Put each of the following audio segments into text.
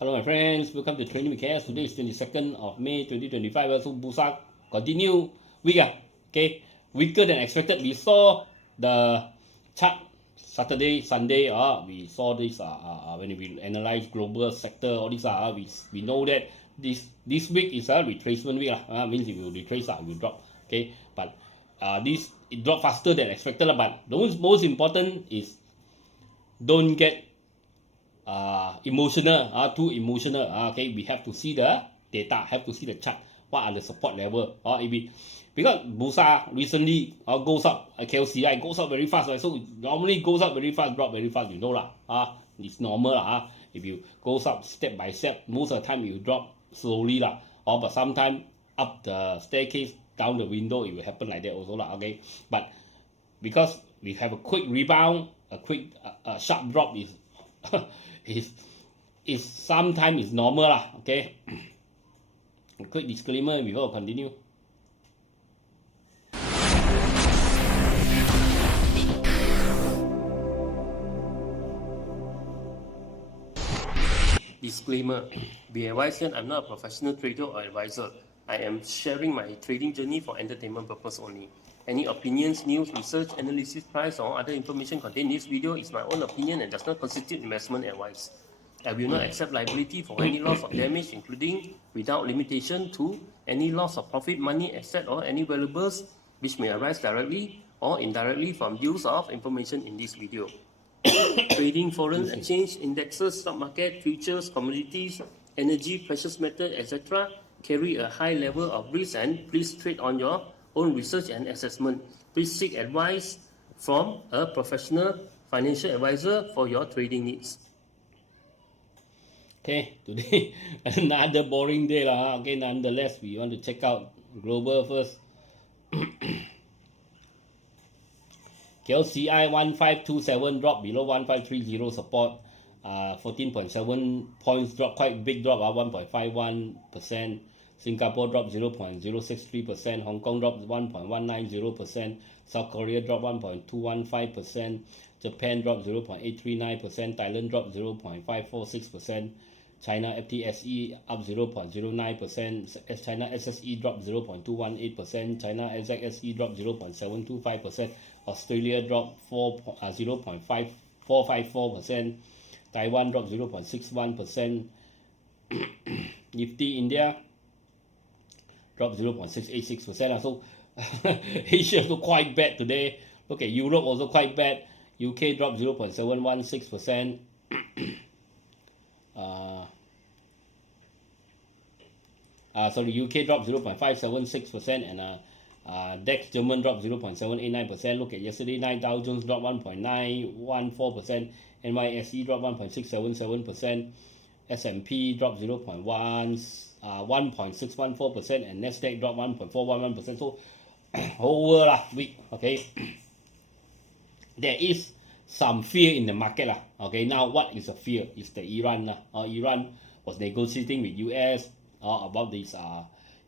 Hello my friends, welcome to Training with KS. Today is 22nd of May 2025. So Bursa continue weak. Okay, weaker than expected. We saw the chart Saturday, Sunday. We saw this when we analyze global sector. All this we know that this week is a retracement week. Means if you retrace, it will drop. Okay, but this it dropped faster than expected. But the most important is don't get emotional, too emotional. Okay, we have to see the data, have to see the chart. What are the support level? Because Bursa recently goes up, KLSE goes up very fast, right? So it normally goes up very fast, drop very fast. You know lah. It's normal lah. If you goes up step by step, most of the time you drop slowly lah. But sometimes up the staircase, down the window, it will happen like that also lah. Okay, but because we have a quick rebound, a quick sharp drop is is sometimes is normal lah. Okay. A quick disclaimer before I continue. Disclaimer: Be advised that I'm not a professional trader or advisor. I am sharing my trading journey for entertainment purpose only. Any opinions, news, research, analysis, price, or other information contained in this video is my own opinion and does not constitute investment advice. I will not accept liability for any loss or damage, including, without limitation to, any loss of profit, money, asset, or any valuables which may arise directly or indirectly from use of information in this video. Trading foreign exchange, indexes, stock market, futures, commodities, energy, precious metal, etc. carry a high level of risk, and please trade on your own research and assessment. Please seek advice from a professional financial advisor for your trading needs. Okay, today another boring day lah. Okay, nonetheless, we want to check out global first. KLCI 1527 drop below 1530 support. 14.7 points drop, quite big drop, 1.51%. Singapore dropped 0.063%, Hong Kong dropped 1.190%, South Korea dropped 1.215%, Japan dropped 0.839%, Thailand dropped 0.546%, China FTSE up 0.09%, China SSE dropped 0.218%, China ZHULIAN dropped 0.725%, Australia dropped 0.454%, Taiwan dropped 0.61%, Nifty India dropped 0.686%. So Asia also quite bad today. Look at Europe also quite bad. UK dropped 0.716%. UK dropped 0.576%, and DAX German dropped 0.789%. Look at yesterday night, Dow Jones dropped 1.914%, NYSE dropped 1.677%, S&P dropped 1.614%, and Nasdaq dropped 1.411%. So whole world week. Okay, there is some fear in the market lah. Okay, now what is the fear? Is the Iran lah. Iran was negotiating with US about this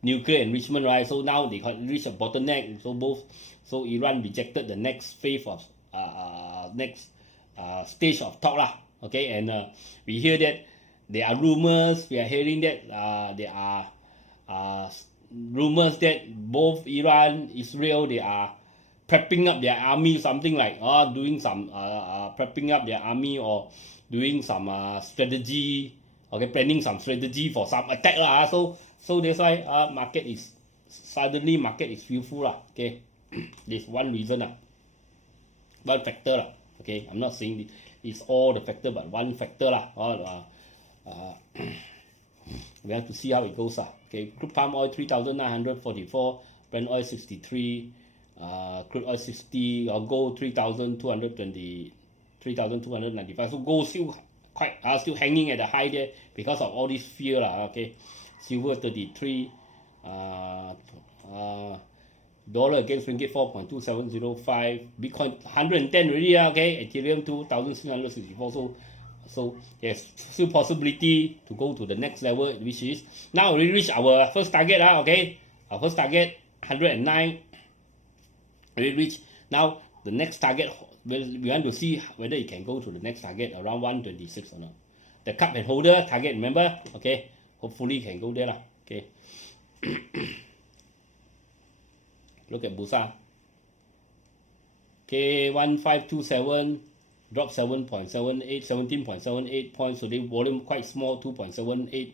nuclear enrichment, right? So now they reached a bottleneck. So Iran rejected the next phase of next stage of talk lah. Okay, and we hear that there are rumors. We are hearing that there are rumors that both Iran, Israel, they are prepping up their army, something like doing some prepping up their army, or doing some strategy. Okay, planning some strategy for some attack lah. So that's why market is fearful lah. Okay, this one reason lah, one factor lah. Okay, I'm not saying it's all the factor, but one factor lah. We have to see how it goes lah. Okay, crude palm oil 3,944, Brent oil 63, crude oil 60, gold 3,220, 3,295. So gold still still hanging at the high there because of all this fear lah. Okay, silver 33, dollar against ringgit 4.2705, Bitcoin 110 already. Okay, Ethereum 2,664. So there's still possibility to go to the next level, which is now we reach our first target. Okay, our first target 109. We reach now the next target. We want to see whether it can go to the next target around 126 or not. the cup and holder target, remember? Okay, hopefully can go there lah. Okay. Look at Bursa. Okay, 1527 drop 7.78, 17.78 points today. Volume quite small, 2.78.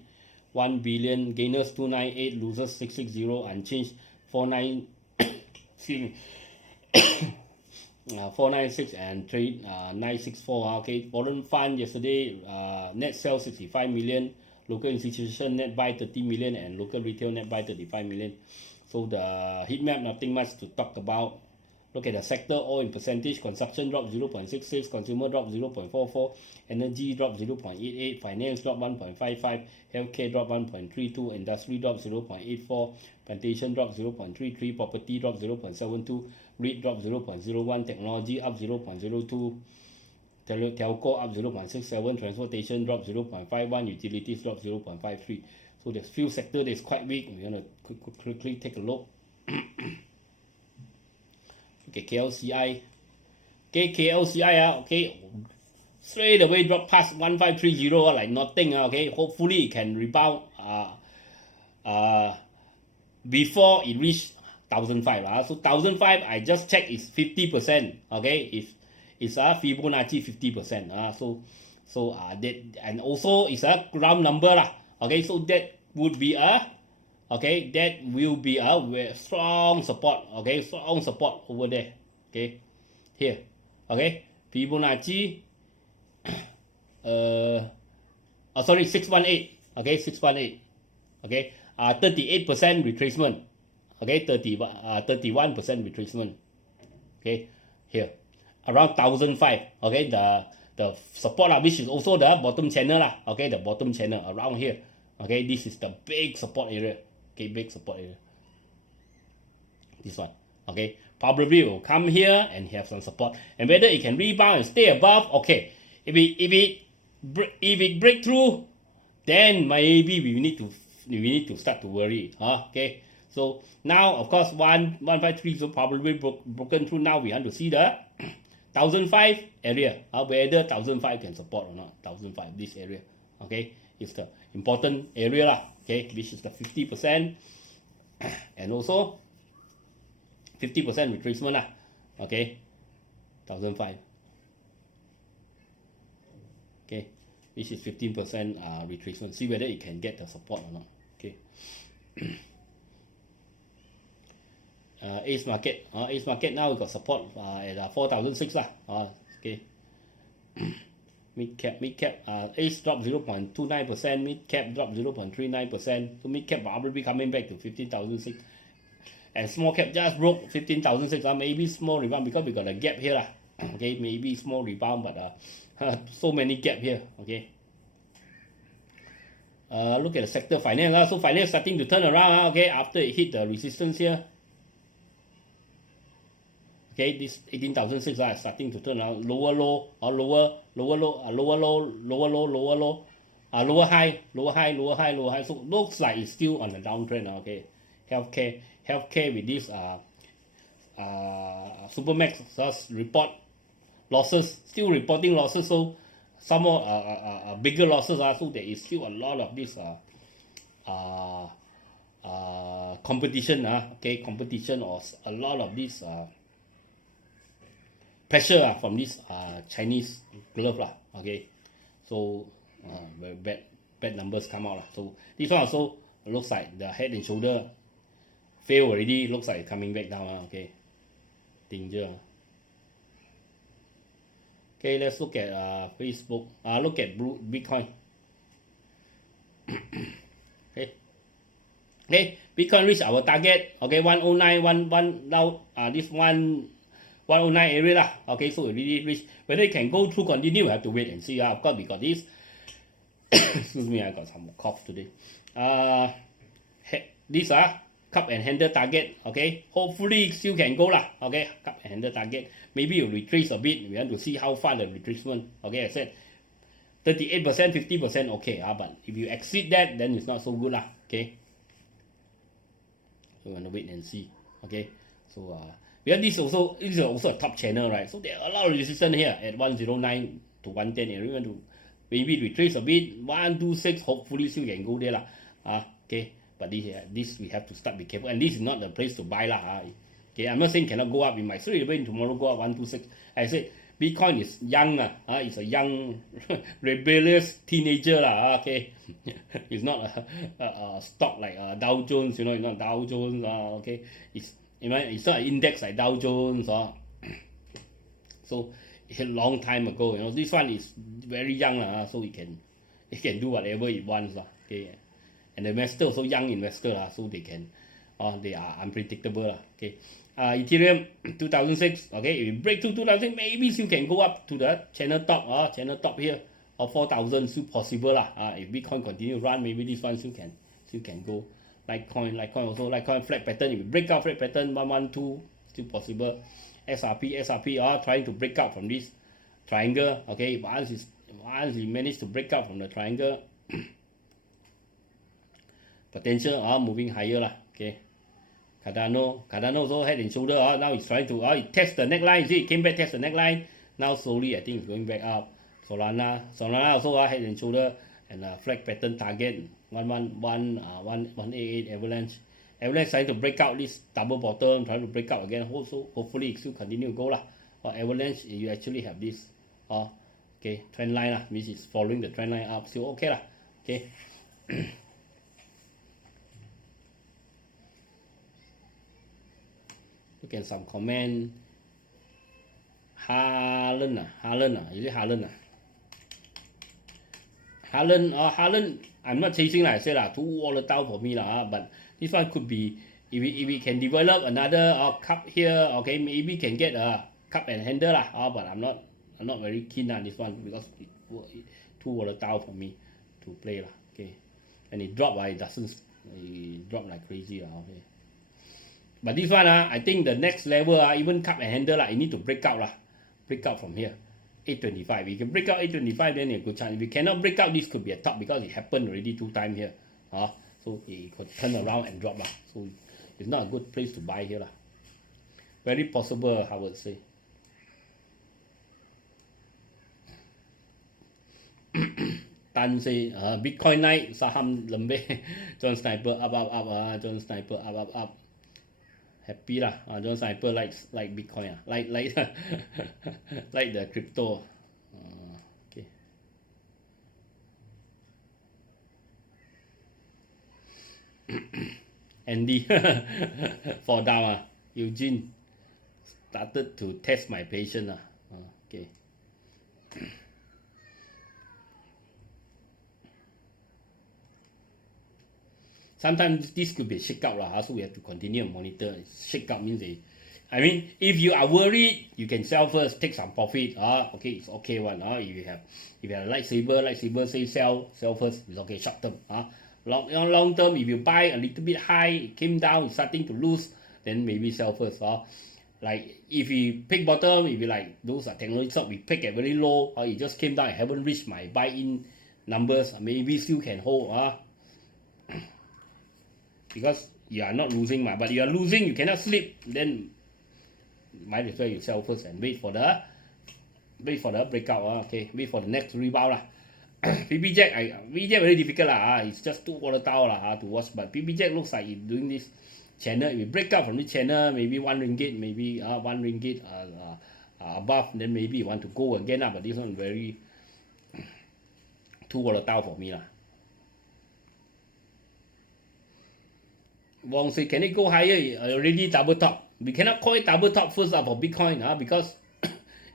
1 billion. Gainers 298, losers 660, unchanged 49. Excuse me. 496 and trade 964. Okay, foreign fund yesterday net sell 65 million. Local institution net buy 30 million and local retail net buy 35 million. So the heat map, nothing much to talk about. Look at the sector, all in percentage. Construction dropped 0.66, consumer dropped 0.44, energy dropped 0.88, finance dropped 1.55, healthcare dropped 1.32, industry dropped 0.84, plantation dropped 0.33, property dropped 0.72, REIT dropped 0.01, technology up 0.02, telco up 0.67, transportation dropped 0.51, utilities dropped 0.53. So there's few sectors that's quite weak. We're going to quickly take a look. Okay, KLCI. Okay, KLCI, okay, straight away drop past 1530 like nothing. Okay, hopefully it can rebound before it reach 1005. So 1005, I just checked, is 50%. Okay, it's a Fibonacci 50%. So that, and also it's a round number lah. Okay, so that would be a, okay, that will be a strong support. Okay, strong support over there. Okay, here. Okay, Fibonacci. Sorry, 618. Okay, 618. Okay, 38% retracement. Okay, 31% retracement. Okay, here around 1005. Okay, the support which is also the bottom channel lah. Okay, the bottom channel around here. Okay, this is the big support area. Okay, big support area. This one. Okay, probably will come here and have some support. And whether it can rebound and stay above. Okay, if it break through, then maybe we need to start to worry. Okay, so now of course 153 so probably broken through. Now we want to see the 1005 area. Whether 1005 can support or not. 1005, this area. Okay, it's the important area lah. Okay, which is the 50% and also 50% retracement lah. Okay, 1005. Okay, which is 15% retracement. See whether it can get the support or not. Okay. Ace market. Ace market now we got support at 4006 lah. Okay. Mid cap, Ace dropped 0.29%, mid cap dropped 0.39%. So mid cap probably coming back to 15,006, and small cap just broke 15,006. Maybe small rebound because we got a gap here lah. Okay, maybe small rebound, but so many gap here. Okay. Look at the sector finance. So finance starting to turn around. Okay, after it hit the resistance here. Okay, this 18,006 starting to turn around. Lower low or lower high. So looks like it's still on the downtrend. Okay, healthcare with this SUPERMX just report losses, still reporting losses. So some more bigger losses. So there is still a lot of this competition. Okay, competition or a lot of this pressure from this Chinese glove lah. Okay, so very bad numbers come out lah. So this one also looks like the head and shoulder fail already. Looks like coming back down. Okay, danger. Okay, let's look at Facebook. Look at Bitcoin. Okay, Bitcoin reached our target. Okay, 109.11 now. This 109 area lah. Okay, so it really reached. Whether it can go through, continue, we have to wait and see. Of course, we got this. Excuse me, I got some cough today. These are cup and handle target. Okay, hopefully still can go lah. Okay, cup and handle target. Maybe you retrace a bit. We want to see how far the retracement. Okay, I said 38%, 50%. Okay, but if you exceed that, then it's not so good lah. Okay, we want to wait and see. Okay, so because this is also a top channel, right? So there are a lot of resistance here at 109 to 110 area. We want to maybe retrace a bit, 126, hopefully still can go there lah. Okay, but this we have to start be careful, and this is not the place to buy lah. Okay, I'm not saying cannot go up. It might straight away tomorrow go up 126. I said Bitcoin is young it's a young rebellious teenager lah. Okay, it's not a stock like Dow Jones, it's not Dow Jones. Okay, it's it's not an index like Dow Jones. So a long time ago, this one is very young so it can do whatever it wants okay, and the investor also young investor so they can they are unpredictable okay. Ethereum 2006, okay, if you break through 2006, maybe still can go up to the channel top here of 4,000, still possible if Bitcoin continue to run, maybe this one still can go. Litecoin also, Litecoin flat pattern, if you break out flat pattern 112, still possible. SRP trying to break out from this triangle, okay, once you manage to break out from the triangle, potential moving higher okay. Cardano also head and shoulder now it's trying to test the neckline. See, it came back, test the neckline, now slowly I think it's going back up. Solana also head and shoulder, and flag pattern target 188 avalanche trying to break out this double bottom, trying to break out again, also hopefully it still continue to go avalanche, you actually have this okay, trend line which is following the trend line up, still okay okay. Look at some comment. Harlan, is it Harlan? Harlan, I'm not chasing I said too volatile for me but this one could be, if we can develop another cup here, okay, maybe can get a cup and handle but I'm not very keen on this one because it too volatile for me to play okay. And it drop it doesn't, it drop like crazy okay. But this one I think the next level even cup and handle you need to break out from here 825. If you can break out 825, then a good chance. If you cannot break out, this could be a top because it happened already 2 times here so it could turn around and drop so it's not a good place to buy here very possible I would say. Tan say Bitcoin night, saham lembe. John Sniper up John Sniper up. Happy John Sniper likes like Bitcoin like like the crypto okay. Andy fall down Eugene started to test my patience okay. Sometimes this could be a shake out so we have to continue and monitor. Shake out means if you are worried, you can sell first, take some profit. Okay, it's okay one. If you have a lightsaber say sell first, it's okay. Short term. Long term, if you buy a little bit high, it came down, it's starting to lose, then maybe sell first. Like if you pick bottom, if you like those are technology stock, we pick at very low, it just came down, I haven't reached my buy-in numbers, maybe still can hold. Because you are not losing but you are losing, you cannot sleep, then might as well you sell first and wait for the breakout okay, wait for the next rebound PBJ very difficult it's just too volatile to watch, but PBJ looks like it's doing this channel. If we break out from this channel, maybe 1 ringgit, maybe 1 ringgit above, then maybe you want to go again but this one very too volatile for me Wong say, can it go higher? Already double top. We cannot call it double top first for Bitcoin because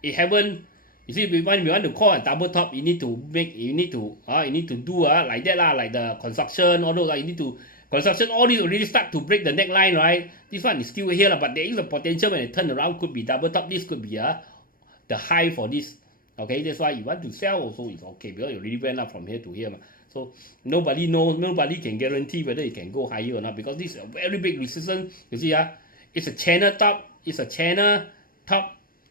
it haven't. You see, when we want to call a double top, you need to do like that like the construction, all those. You need to construction, all these already start to break the neckline, right? This one is still here, but there is a potential when it turn around could be double top. This could be the high for this. Okay, that's why you want to sell also it's okay because it already went up from here to here. So nobody knows, nobody can guarantee whether it can go higher or not because this is a very big resistance. You see, it's a channel top, it's a channel top.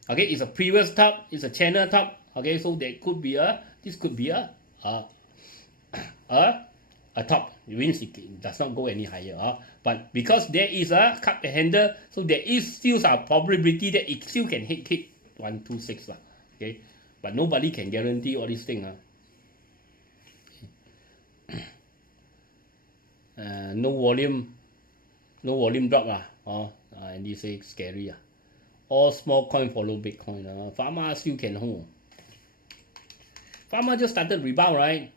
Okay, it's a previous top, it's a channel top. Okay, so there could be this could be a top. It means it does not go any higher. But because there is a cup and handle, so there is still a probability that it still can hit 126 Okay, but nobody can guarantee all these things. no volume drop and they say scary all small coin follow Bitcoin Pharma still can hold. Pharma just started rebound, right?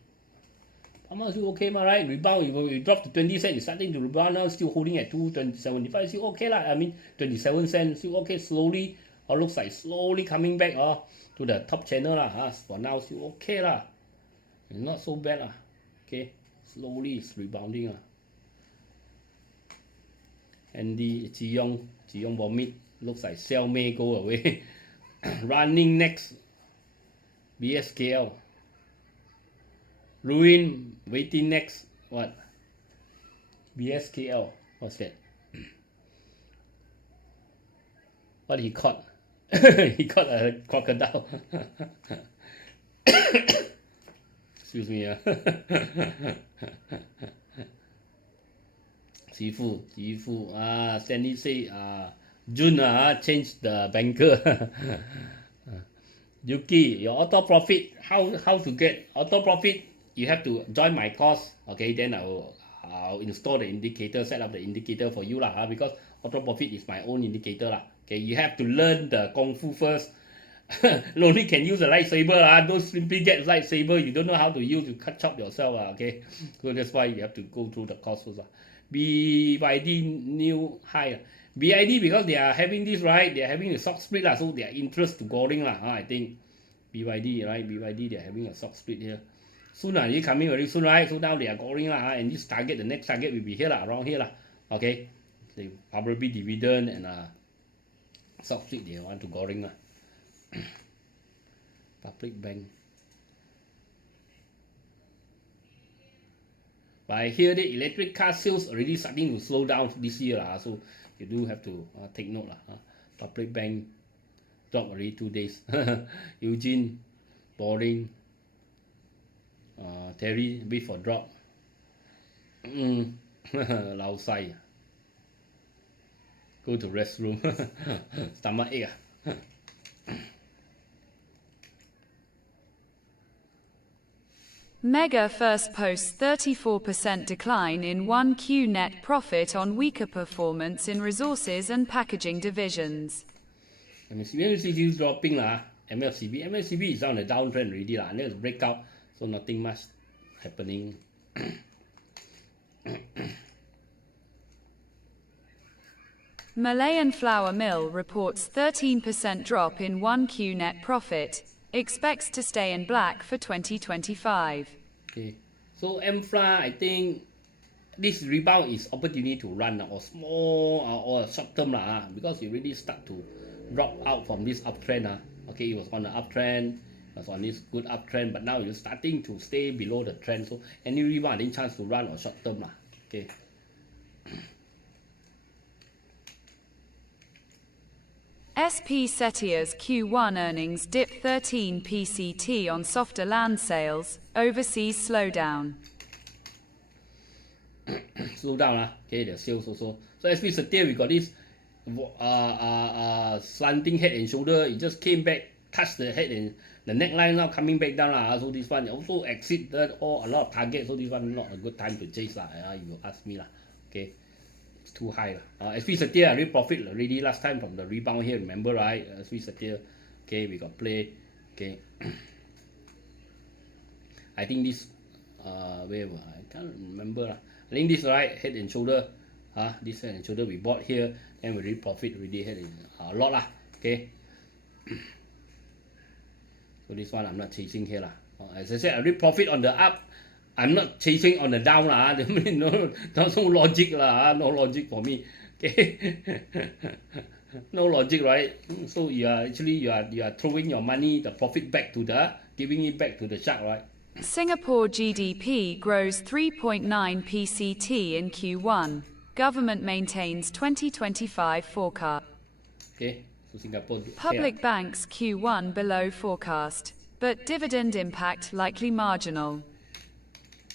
Pharma still okay, right? Rebound, it dropped to 20 cents, it's starting to rebound now, still holding at 2.75, still okay I mean 27 cents, still okay, slowly, looks like slowly coming back to the top channel for now still okay it's not so bad okay, slowly it's rebounding and the Ziyong vomit, looks like sell may go away. Running next, BSKL. Ruin waiting next, what? BSKL, what's that? What he caught? He caught a crocodile. Excuse me. Sifu, Stanley say June change the banker. Yuki, your auto profit, how to get auto profit? You have to join my course, okay? Then I'll install the indicator, set up the indicator for you because auto profit is my own indicator Okay, you have to learn the kung fu first. Only can use a lightsaber don't simply get lightsaber. You don't know how to use, you cut chop yourself okay? So that's why you have to go through the course first BYD new high. BYD because they are having this right, they are having a stock split so their interest to going I think BYD right, BYD they are having a stock split here. Soon it's coming very soon right, so now they are going and this target, the next target will be here around here okay. They probably dividend and stock split they want to going Public bank. But I hear the electric car sales already starting to slow down this year so you do have to take note Public bank dropped already 2 days. Eugene, boring. Terry, wait for drop. Lao Sai. Go to restroom. Stomach ache Mega First posts 34% decline in 1Q net profit on weaker performance in resources and packaging divisions. MLCB is dropping MLCB is on the downtrend already and there's a breakout, so nothing much happening. Malayan Flour Mill reports 13% drop in 1Q net profit. Expects to stay in black for 2025. Okay, so MFLA, I think this rebound is opportunity to run or small or short term because it really start to drop out from this uptrend okay, it was on the uptrend, it was on this good uptrend, but now it's starting to stay below the trend, so any rebound I think chance to run or short term okay. SPSETIA's Q1 earnings dip 13 PCT on softer land sales, overseas slowdown. Slow down okay, the sales also. So SPSETIA we got this slanting head and shoulder, it just came back, touched the head and the neckline now coming back down so this one also exceeded a lot of targets, so this one not a good time to chase you ask me okay. Too high SPSETIA already profit already last time from the rebound here, remember right? SPSETIA okay, we got play okay. I think this where I can't remember I think this right, head and shoulder this head and shoulder we bought here and we already profit already had a lot okay. So this one I'm not chasing here as I said I already profit on the up, I'm not chasing on the down no logic no logic for me okay. No logic right, so you are throwing your money, the profit back to giving it back to the shark right. Singapore GDP grows 3.9 PCT in Q1. Government maintains 2025 forecast. Okay, so Singapore Public banks Q1 below forecast, but dividend impact likely marginal.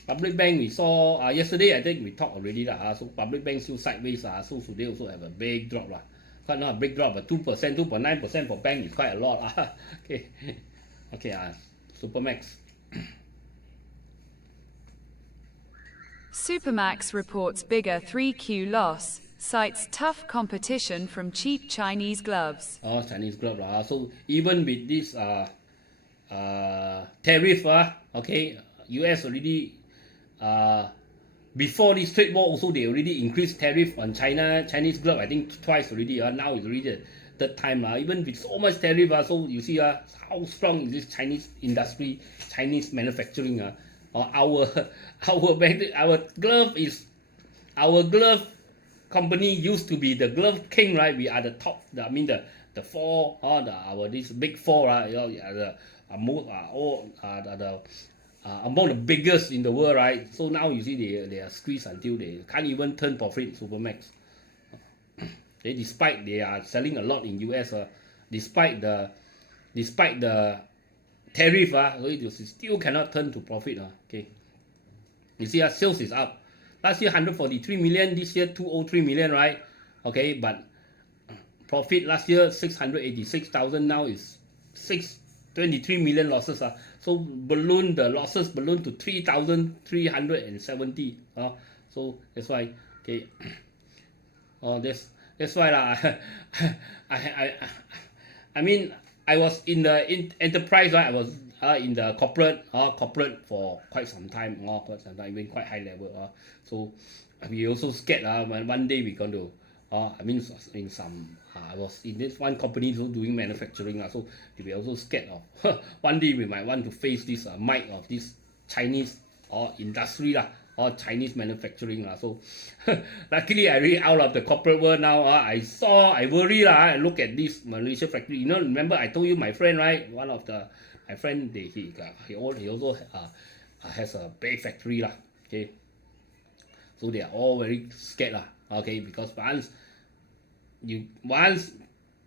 Public bank we saw yesterday, I think we talked already so public bank still sideways so today also have a big drop quite not a big drop, but 2%, 2.9% for bank is quite a lot okay. Okay, SUPERMX. SUPERMX reports bigger 3Q loss, cites tough competition from cheap Chinese gloves. Oh, Chinese glove lah. So even with this tariff okay, US already before this trade war also they already increased tariff on Chinese glove. I think twice already. Now it's already the third time even with so much tariff so you see how strong is this Chinese industry, Chinese manufacturing our glove company used to be the glove king, right? We are the top. The four this big four among the biggest in the world, right? So now you see they are squeezed until they can't even turn profit. SUPERMX. Despite they are selling a lot in US, despite the tariff, so it still cannot turn to profit. Okay, you see, sales is up. Last year 143 million, this year 203 million, right? Okay, but profit last year 686,000, now is 623 million losses. So the losses balloon to 3,370. So that's why, okay. That's why I mean I was in the enterprise, right? I was in the corporate for quite some time, even quite high level. So we also scared one day we're going to I was in this one company doing manufacturing, so we were also scared of one day we might want to face this might of this Chinese industry or Chinese manufacturing. So luckily I really out of the corporate world now. I worry I look at this Malaysia factory. Remember I told you my friend, right? One of my friend, he also has a big factory okay. So they are all very scared okay, because once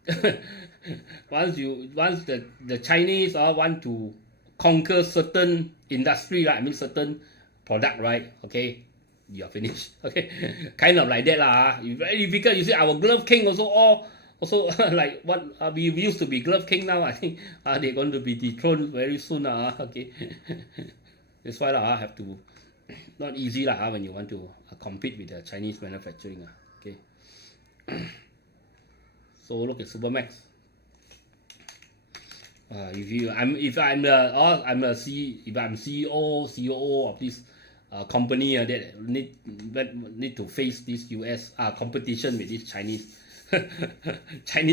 the Chinese want to conquer certain industry, I mean certain product, right? Okay, you are finished. Okay, kind of like that It's very difficult. You see, our glove king also like what we used to be glove king. Now I think they're going to be dethroned very soon. Okay, that's why I have to not easy when you want to compete with the Chinese manufacturing. Okay, so look at SUPERMX. If I'm CEO, COO of this company that need to face this US competition with this Chinese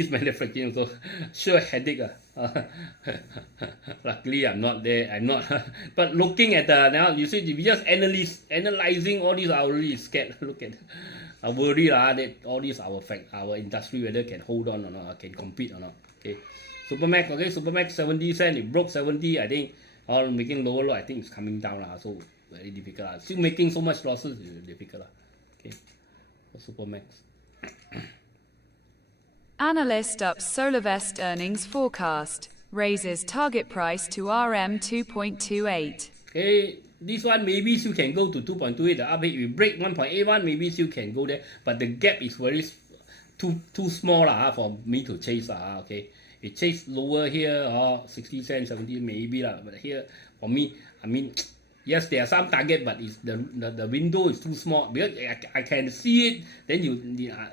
manufacturing, so sure headache. Luckily I'm not there. But looking at now, you see, if we just analyzing all these, I already scared. Look at, I worry that all these our industry whether can hold on or not, can compete or not. Okay, SUPERMX. Okay, SUPERMX 70 cents. It broke 70. I think making lower. I think it's coming down so very difficult. Still making so much losses is difficult. Okay, for SUPERMX. Analyst ups SolarVest earnings forecast, raises target price to RM 2.28. Okay, this one maybe still can go to 2.28. The update we break 1.81, maybe still can go there, but the gap is very too small for me to chase. Okay, it chase lower here 60 cents, 70 maybe but here for me, I mean, yes, there are some target, but it's the window is too small because I can see it. Then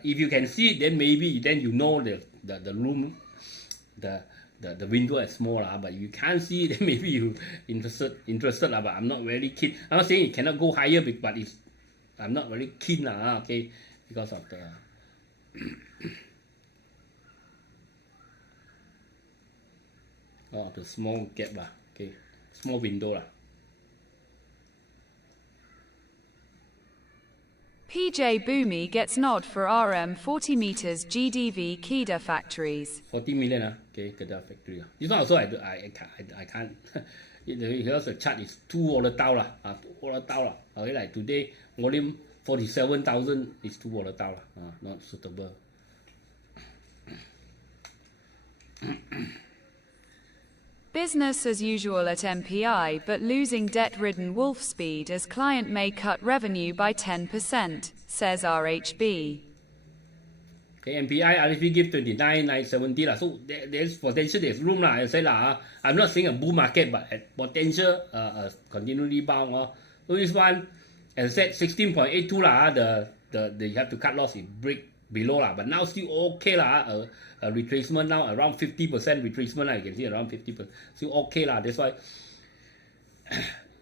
if you can see it, then maybe then you know the room, the window is small but you can't see it, then maybe you interested but I'm not very keen. I'm not saying it cannot go higher, but I'm not very keen okay, because of the small gap okay, small window PJBUMI gets nod for RM 40 meters GDV Kedah factories. 40 million okay, Kedah factory. This one also I can't. Here's the chart is too volatile too volatile okay, like today volume 47,000 is too volatile not suitable. Business as usual at MPI, but losing debt-ridden wolf speed as client may cut revenue by 10%, says RHB. Okay, MPI RHB give 29,970 so there's potential, there's room I say I'm not saying a bull market, but potential continue rebound. So this one as I said, 16.82 lah. The you have to cut loss, it break below lah. But now still okay lah. A retracement now around 50% retracement lah. You can see around 50%. Still okay lah. That's why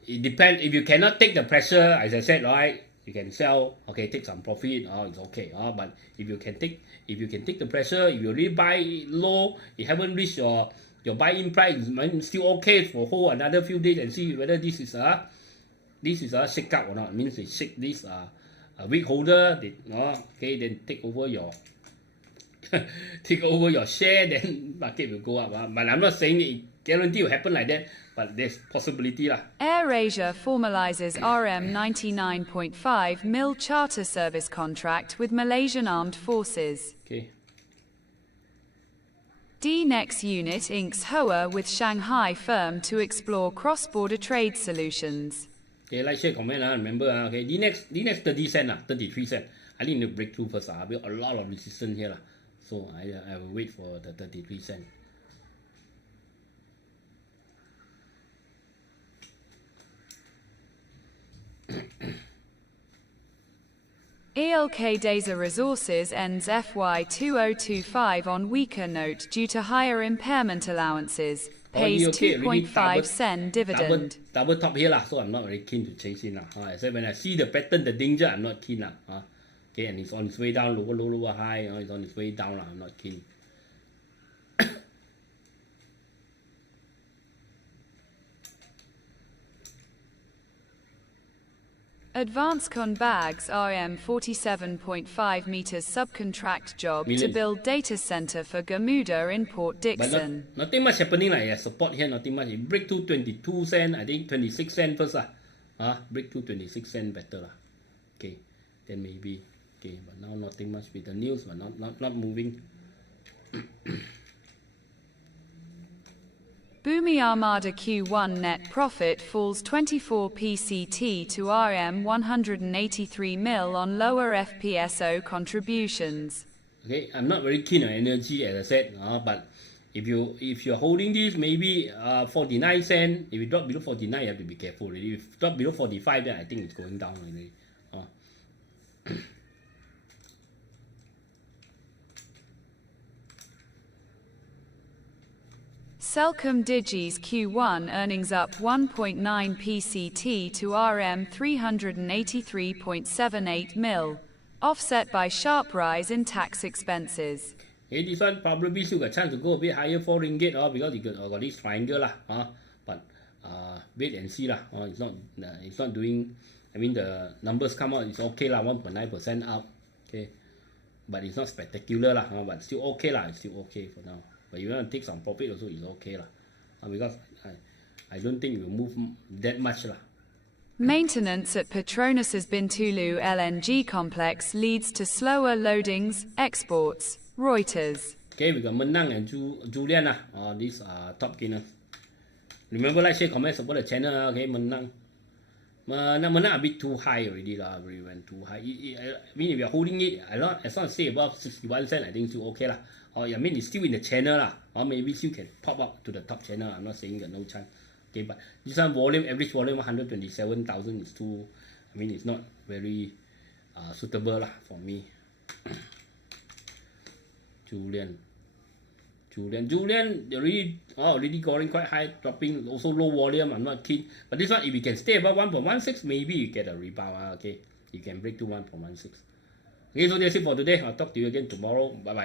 it depends. If you cannot take the pressure, as I said, right, you can sell. Okay, take some profit. It's okay. But if you can take the pressure, if you really buy low, you haven't reached your buy-in price, still okay for hold another few days and see whether this is a shake up or not. It means they shake this a weak holder. Okay, then take over your share. Then market will go up. But I'm not saying it guarantee will happen like that. But there's possibility lah. AirAsia formalizes RM 99.5 mil charter service contract with Malaysian Armed Forces. Okay. DNEX unit inks HOA with Shanghai firm to explore cross-border trade solutions. Okay, like, share, comment. Remember, okay, DNEX 30 cent, 33 cent. I need to break through first. I've got a lot of resistance here. So I will wait for the 33 cent. ELKDESA Resources ends FY 2025 on weaker note due to higher impairment allowances, pays 2.5 sen dividend. Double top here, so I'm not very keen to chase in. I said when I see the pattern, the danger, I'm not keen. Okay, and it's on its way down, lower, high, it's on its way down, I'm not keen. Advancedcon bags RM 47.5 meters subcontract job to build data center for Gamuda in Port Dickson. But nothing much happening like support here, nothing much. It break to 22 cent, I think 26 cent first break to 26 cent better Okay, then maybe. Okay, but now nothing much with the news, but not moving. Bumi Armada Q1 net profit falls 24 PCT to RM 183 mil on lower FPSO contributions. Okay, I'm not very keen on energy as I said, but if you're holding this, maybe 49 cent. If it drop below 49, you have to be careful. If it drop below 45, then I think it's going down already. Celcom Digi's Q1 earnings up 1.9 PCT to RM 383.78 mil, offset by sharp rise in tax expenses. Okay, this one probably still got chance to go a bit higher, 4 ringgit, because you got this triangle but wait and see it's not doing. I mean the numbers come out, it's okay 1.9% up. Okay, but it's not spectacular but still okay it's still okay for now. But you want to take some profit also, it's okay because I don't think it will move that much Maintenance at Petronas's Bintulu LNG complex leads to slower loadings, exports. Reuters. Okay, we got Menang and Julian these are top gainers. Remember, like, share, comment, support the channel. Okay, Menang a bit too high already we went too high. I mean, if you're holding it, as long as stay above 61 cent, I think it's still okay I mean, it's still in the channel or maybe still can pop up to the top channel. I'm not saying that no chance. Okay, but this one average volume 127,000 is too. I mean, it's not very suitable for me. Julian, already going quite high, dropping also low volume. I'm not keen. But this one, if you can stay above 1.16, maybe you get a rebound. Okay, you can break to 1.16. Okay, so that's it for today. I'll talk to you again tomorrow. Bye bye.